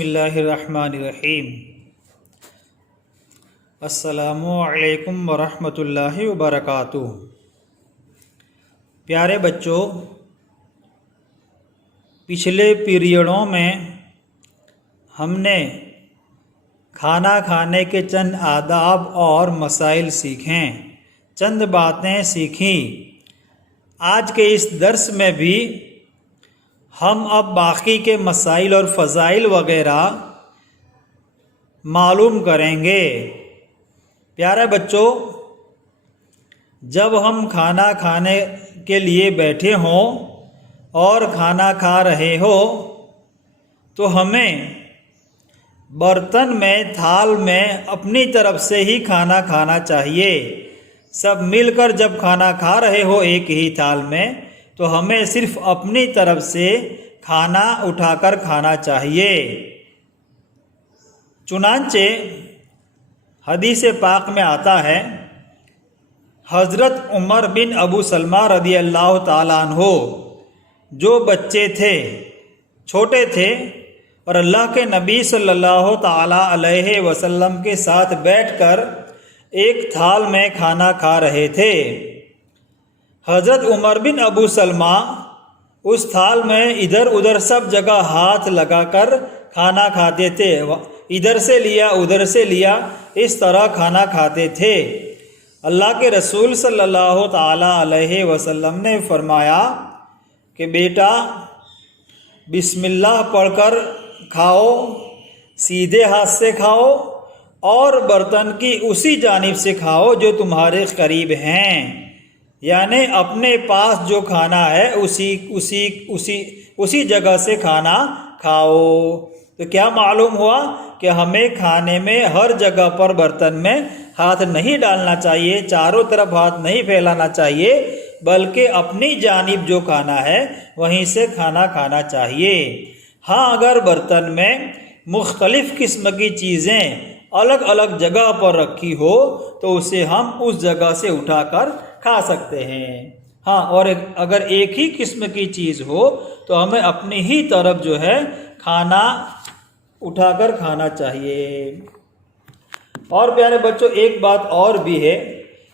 بسم اللہ الرحمن الرحیم۔ السلام علیکم ورحمۃ اللہ وبرکاتہ۔ پیارے بچوں، پچھلے پیریڈوں میں ہم نے کھانا کھانے کے چند آداب اور مسائل سیکھیں، چند باتیں سیکھیں۔ آج کے اس درس میں بھی ہم اب باقی کے مسائل اور فضائل وغیرہ معلوم کریں گے۔ پیارے بچوں، جب ہم کھانا کھانے کے لیے بیٹھے ہوں اور کھانا کھا رہے ہو تو ہمیں برتن میں، تھال میں اپنی طرف سے ہی کھانا کھانا چاہیے۔ سب مل کر جب کھانا کھا رہے ہو ایک ہی تھال میں تو ہمیں صرف اپنی طرف سے کھانا اٹھا کر کھانا چاہیے۔ چنانچہ حدیث پاک میں آتا ہے، حضرت عمر بن ابو سلمہ رضی اللہ تعالیٰ عنہ جو بچے تھے، چھوٹے تھے، اور اللہ کے نبی صلی اللہ تعالیٰ علیہ وسلم کے ساتھ بیٹھ کر ایک تھال میں کھانا کھا رہے تھے۔ حضرت عمر بن ابو سلمہ اس تھال میں ادھر ادھر سب جگہ ہاتھ لگا کر کھانا کھاتے تھے، ادھر سے لیا ادھر سے لیا، اس طرح کھانا کھاتے تھے۔ اللہ کے رسول صلی اللہ تعالیٰ علیہ وسلم نے فرمایا کہ بیٹا بسم اللہ پڑھ کر کھاؤ، سیدھے ہاتھ سے کھاؤ اور برتن کی اسی جانب سے کھاؤ جو تمہارے قریب ہیں، یعنی اپنے پاس جو کھانا ہے اسی جگہ سے کھانا کھاؤ۔ تو کیا معلوم ہوا کہ ہمیں کھانے میں ہر جگہ پر برتن میں ہاتھ نہیں ڈالنا چاہیے، چاروں طرف ہاتھ نہیں پھیلانا چاہیے، بلکہ اپنی جانب جو کھانا ہے وہیں سے کھانا کھانا چاہیے۔ ہاں، اگر برتن میں مختلف قسم کی چیزیں الگ الگ جگہ پر رکھی ہو تو اسے ہم اس جگہ سے اٹھا کر کھا سکتے ہیں۔ ہاں، اور اگر ایک ہی قسم کی چیز ہو تو ہمیں اپنی ہی طرف جو ہے کھانا اٹھا کر کھانا چاہیے۔ اور پیارے بچوں، ایک بات اور بھی ہے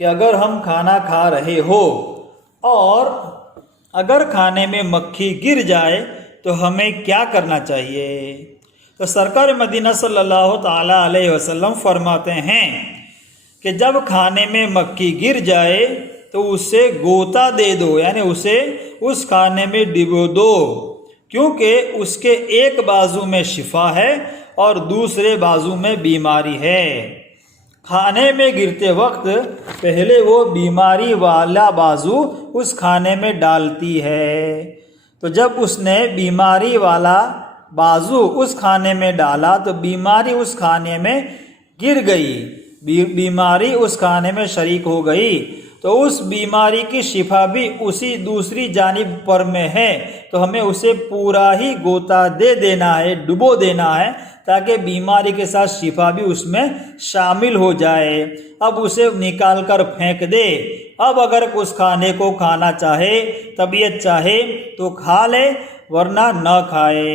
کہ اگر ہم کھانا کھا رہے ہو اور اگر کھانے میں مکھی گر جائے تو ہمیں کیا کرنا چاہیے؟ تو سرکار مدینہ صلی اللہ تعالیٰ علیہ وسلم فرماتے ہیں کہ جب کھانے میں مکھی گر جائے تو اسے غوطہ دے دو، یعنی اسے اس کھانے میں ڈبو دو، کیونکہ اس کے ایک بازو میں شفا ہے اور دوسرے بازو میں بیماری ہے۔ کھانے میں گرتے وقت پہلے وہ بیماری والا بازو اس کھانے میں ڈالتی ہے، تو جب اس نے بیماری والا بازو اس کھانے میں ڈالا تو بیماری اس کھانے میں گر گئی، بیماری اس کھانے میں شریک ہو گئی، تو اس بیماری کی شفا بھی اسی دوسری جانب پر میں ہے، تو ہمیں اسے پورا ہی غوطہ دے دینا ہے، ڈبو دینا ہے، تاکہ بیماری کے ساتھ شفا بھی اس میں شامل ہو جائے۔ اب اسے نکال کر پھینک دے۔ اب اگر اس کھانے کو کھانا چاہے، طبیعت چاہے تو کھا لے، ورنہ نہ کھائے۔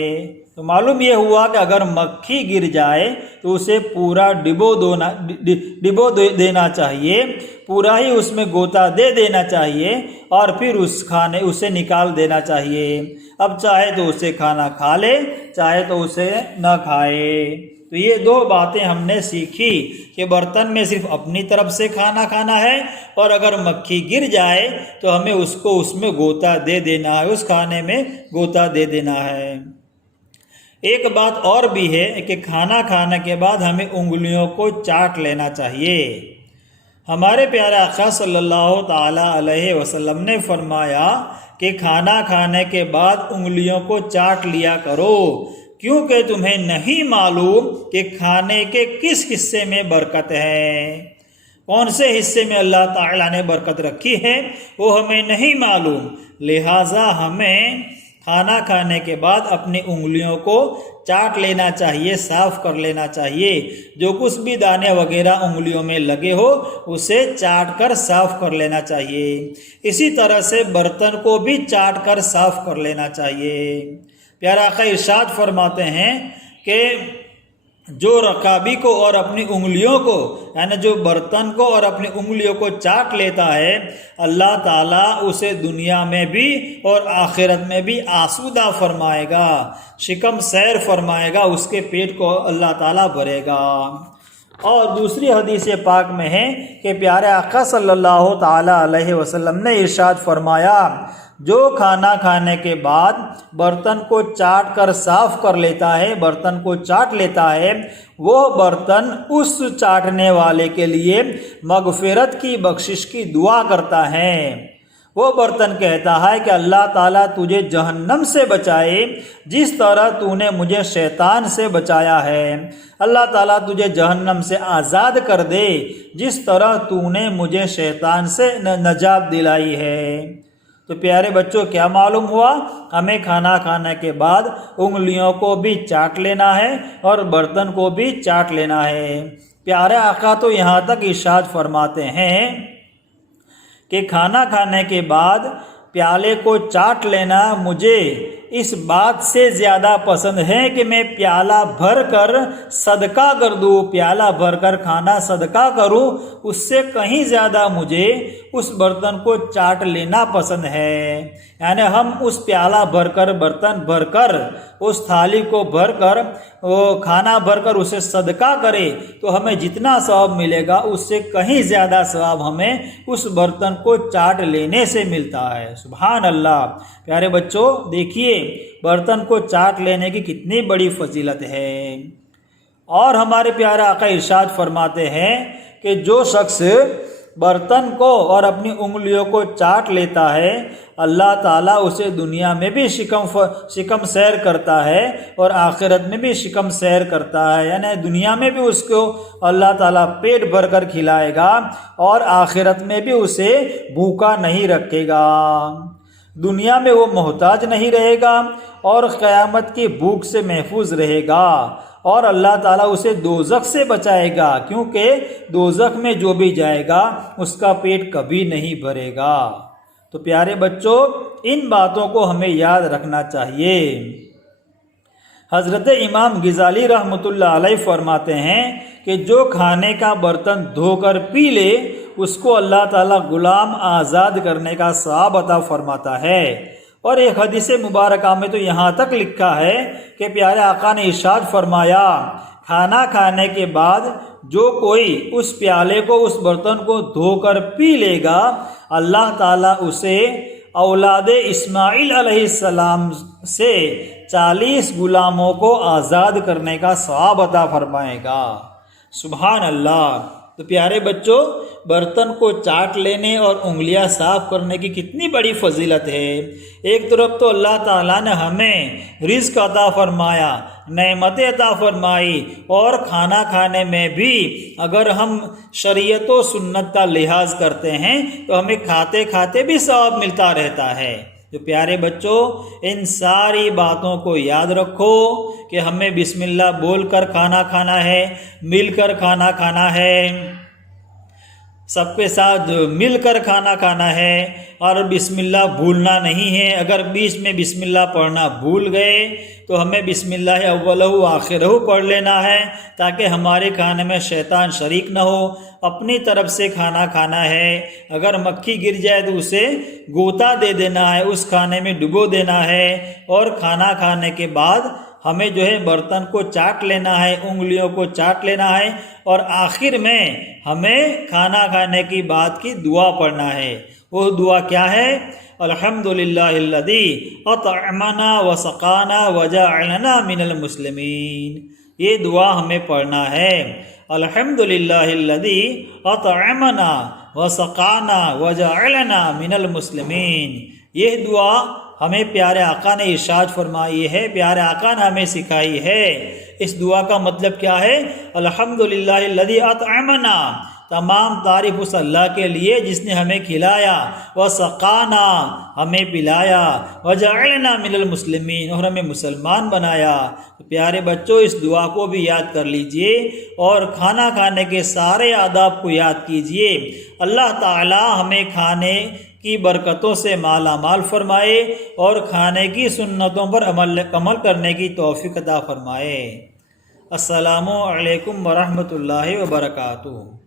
تو معلوم یہ ہوا کہ اگر مکھی گر جائے تو اسے پورا ڈبو دینا چاہیے، پورا ہی اس میں غوطہ دے دینا چاہیے اور پھر اسے نکال دینا چاہیے۔ اب چاہے تو اسے کھانا کھا لے، چاہے تو اسے نہ کھائے۔ تو یہ دو باتیں ہم نے سیکھی کہ برتن میں صرف اپنی طرف سے کھانا کھانا ہے، اور اگر مکھی گر جائے تو ہمیں اس میں غوطہ دے دینا ہے، اس کھانے میں غوطہ دے دینا ہے۔ ایک بات اور بھی ہے کہ کھانا کھانے کے بعد ہمیں انگلیوں کو چاٹ لینا چاہیے۔ ہمارے پیارے آقا صلی اللہ تعالیٰ علیہ وسلم نے فرمایا کہ کھانا کھانے کے بعد انگلیوں کو چاٹ لیا کرو، کیونکہ تمہیں نہیں معلوم کہ کھانے کے کس حصے میں برکت ہے، کون سے حصے میں اللہ تعالیٰ نے برکت رکھی ہے وہ ہمیں نہیں معلوم، لہٰذا ہمیں کھانا کھانے کے بعد اپنی انگلیوں کو چاٹ لینا چاہیے، صاف کر لینا چاہیے، جو کچھ بھی دانے وغیرہ انگلیوں میں لگے ہو اسے چاٹ کر صاف کر لینا چاہیے۔ اسی طرح سے برتن کو بھی چاٹ کر صاف کر لینا چاہیے۔ پیارا آقا ارشاد فرماتے ہیں کہ جو رکابی کو اور اپنی انگلیوں کو یعنی جو برتن کو اور اپنی انگلیوں کو چاٹ لیتا ہے اللہ تعالیٰ اسے دنیا میں بھی اور آخرت میں بھی آسودہ فرمائے گا، شکم سیر فرمائے گا، اس کے پیٹ کو اللہ تعالیٰ بھرے گا۔ اور دوسری حدیث پاک میں ہے کہ پیارے آقا صلی اللہ تعالیٰ علیہ وسلم نے ارشاد فرمایا، جو کھانا کھانے کے بعد برتن کو چاٹ کر صاف کر لیتا ہے، برتن کو چاٹ لیتا ہے، وہ برتن اس چاٹنے والے کے لیے مغفرت کی بخشش کی دعا کرتا ہے۔ وہ برتن کہتا ہے کہ اللہ تعالیٰ تجھے جہنم سے بچائے جس طرح تو نے مجھے شیطان سے بچایا ہے، اللہ تعالیٰ تجھے جہنم سے آزاد کر دے جس طرح تو نے مجھے شیطان سے نجات دلائی ہے۔ تو پیارے بچوں کیا معلوم ہوا؟ ہمیں کھانا کھانے کے بعد انگلیوں کو بھی چاٹ لینا ہے اور برتن کو بھی چاٹ لینا ہے۔ پیارے آقا تو یہاں تک ارشاد فرماتے ہیں کہ کھانا کھانے کے بعد پیالے کو چاٹ لینا مجھے اس بات سے زیادہ پسند ہے کہ میں پیالہ بھر کر صدقہ کر دوں، پیالہ بھر کر کھانا صدقہ کروں، اس سے کہیں زیادہ مجھے اس برتن کو چاٹ لینا پسند ہے۔ یعنی ہم اس پیالہ بھر کر، برتن بھر کر، اس تھالی کو بھر کر، وہ کھانا بھر کر اسے صدقہ کرے تو ہمیں جتنا ثواب ملے گا اس سے کہیں زیادہ ثواب ہمیں اس برتن کو چاٹ لینے سے ملتا ہے۔ سبحان اللہ۔ پیارے بچوں دیکھیے برتن کو چاٹ لینے کی کتنی بڑی فضیلت ہے۔ اور ہمارے پیارے آقا ارشاد فرماتے ہیں کہ جو شخص برتن کو اور اپنی انگلیوں کو چاٹ لیتا ہے اللہ تعالیٰ اسے دنیا میں بھی شکم سیر کرتا ہے اور آخرت میں بھی شکم سیر کرتا ہے، یعنی دنیا میں بھی اس کو اللہ تعالیٰ پیٹ بھر کر کھلائے گا اور آخرت میں بھی اسے بھوکا نہیں رکھے گا۔ دنیا میں وہ محتاج نہیں رہے گا اور قیامت کی بھوک سے محفوظ رہے گا، اور اللہ تعالیٰ اسے دوزخ سے بچائے گا، کیونکہ دوزخ میں جو بھی جائے گا اس کا پیٹ کبھی نہیں بھرے گا۔ تو پیارے بچوں ان باتوں کو ہمیں یاد رکھنا چاہیے۔ حضرت امام غزالی رحمۃ اللہ علیہ فرماتے ہیں کہ جو کھانے کا برتن دھو کر پی لے اس کو اللہ تعالیٰ غلام آزاد کرنے کا ثواب عطا فرماتا ہے۔ اور ایک حدیث مبارکہ میں تو یہاں تک لکھا ہے کہ پیارے آقا نے ارشاد فرمایا، کھانا کھانے کے بعد جو کوئی اس پیالے کو، اس برتن کو دھو کر پی لے گا اللہ تعالیٰ اسے اولاد اسماعیل علیہ السلام سے 40 غلاموں کو آزاد کرنے کا ثواب عطا فرمائے گا۔ سبحان اللہ۔ تو پیارے بچوں برتن کو چاٹ لینے اور انگلیاں صاف کرنے کی کتنی بڑی فضیلت ہے۔ ایک طرف تو اللہ تعالیٰ نے ہمیں رزق عطا فرمایا، نعمتیں عطا فرمائی، اور کھانا کھانے میں بھی اگر ہم شریعت و سنت کا لحاظ کرتے ہیں تو ہمیں کھاتے کھاتے بھی ثواب ملتا رہتا ہے۔ تو پیارے بچوں ان ساری باتوں کو یاد رکھو کہ ہمیں بسم اللہ بول کر کھانا کھانا ہے، مل کر کھانا کھانا ہے، سب کے ساتھ مل کر کھانا کھانا ہے، اور بسم اللہ بھولنا نہیں ہے۔ اگر بیچ میں بسم اللہ پڑھنا بھول گئے تو ہمیں بسم اللہ اولہ آخرہ پڑھ لینا ہے تاکہ ہمارے کھانے میں شیطان شریک نہ ہو۔ اپنی طرف سے کھانا کھانا ہے، اگر مکھی گر جائے تو اسے گوتا دے دینا ہے، اس کھانے میں ڈبو دینا ہے، اور کھانا کھانے کے بعد ہمیں جو ہے برتن کو چاٹ لینا ہے، انگلیوں کو چاٹ لینا ہے، اور آخر میں ہمیں کھانا کھانے کی بات کی دعا پڑھنا ہے۔ وہ دعا کیا ہے؟ الحمدللہ الذی اطعمنا وسقانا وجعلنا من المسلمین۔ یہ دعا ہمیں پڑھنا ہے، الحمدللہ الذی اطعمنا وسقانا وجعلنا من المسلمین۔ یہ دعا ہمیں پیارے آقا نے ارشاد فرمائی ہے، پیارے آقا نے ہمیں سکھائی ہے۔ اس دعا کا مطلب کیا ہے؟ الحمدللہ الذی اطعمنا، تمام تعریف اس اللہ کے لیے جس نے ہمیں کھلایا، وسقانا، ہمیں پلایا، وجعلنا من المسلمین، اور ہمیں مسلمان بنایا۔ تو پیارے بچوں اس دعا کو بھی یاد کر لیجئے اور کھانا کھانے کے سارے آداب کو یاد کیجئے۔ اللہ تعالی ہمیں کھانے کی برکتوں سے مالا مال فرمائے اور کھانے کی سنتوں پر عمل کرنے کی توفیق عطا فرمائے۔ السلام علیکم ورحمۃ اللہ وبرکاتہ۔